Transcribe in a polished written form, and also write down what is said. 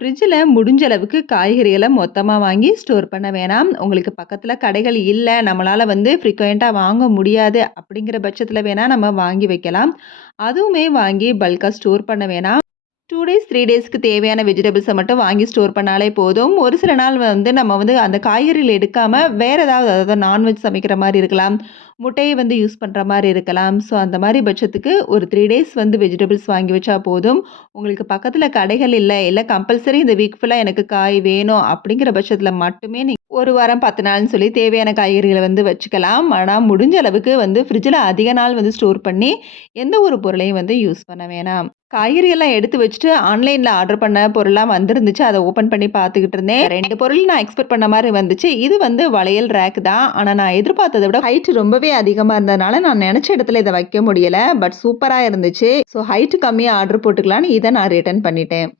ஃப்ரிட்ஜில முடிஞ்ச அளவுக்கு காய்கறிகள மொத்தமா வாங்கி ஸ்டோர் பண்ண வேணாம். உங்களுக்கு பக்கத்துல கடைகள் இல்ல, நம்மளால ஃப்ரீக்வென்ட்டா வாங்க முடியாது அப்படிங்கிற பட்சத்துல வேணா நம்ம வாங்கி வைக்கலாம். அதுவுமே வாங்கி பல்கா ஸ்டோர் பண்ண வேணாம். 2 டேஸ், 3 டேஸ்க்கு தேவையான வெஜிடபிள்ஸ மட்டும் வாங்கி ஸ்டோர் பண்ணாலே போதும். ஒரு சில நாள் நம்ம அந்த காய்கறிகள எடுக்காம வேற ஏதாவது அதாவது நான்வெஜ் சமைக்கிற மாரி இருக்கலாம். முட்டைய யூஸ் பண்ற மாரி இருக்கலாம். ஸோ அந்த மாரி பட்சத்துக்கு ஒரு 3 டேஸ் வெஜிடபிள்ஸ் வாங்கி வச்சா போதும். உங்களுக்கு பக்கத்துல கடைகள் இல்ல கம்பல்சரி இந்த வீக் ஃபுல்லா எனக்கு காய் வேணும் அப்படிங்கிற பட்சத்துல மட்டுமே 1 வாரம் 10 நாள்னு சொல்லி தேவையான காய்கறிகள வச்சுக்கலாம். ஆனா முடிஞ்ச அளவுக்கு ஃப்ரிட்ஜில அதிக நாள் ஸ்டோர் பண்ணி எந்த ஒரு பொருளையும் யூஸ் பண்ண வேணாம். காய்கறியெல்லாம் எடுத்து வச்சுட்டு ஆன்லைன்ல ஆர்டர் பண்ண பொருள்லாம் வந்திருந்துச்சு. அத ஓப்பன் பண்ணி பார்த்துக்கிட்டு இருந்தேன். 2 பொருள் நான் எக்ஸ்பெக்ட் பண்ண மாரி வந்துச்சு. இது வளையல் ரேக் தான். ஆனா நான் எதிர்பார்த்தத விட ஹைட் ரொம்பவே அதிகமா இருந்ததுனால நான் நெனச்ச இடத்துல இத வைக்க முடியல. பட் சூப்பரா இருந்துச்சு. ஸோ ஹைட் கம்மியா ஆர்டர் போட்டுக்கலான்னு இத நான் ரிட்டர்ன் பண்ணிட்டேன்.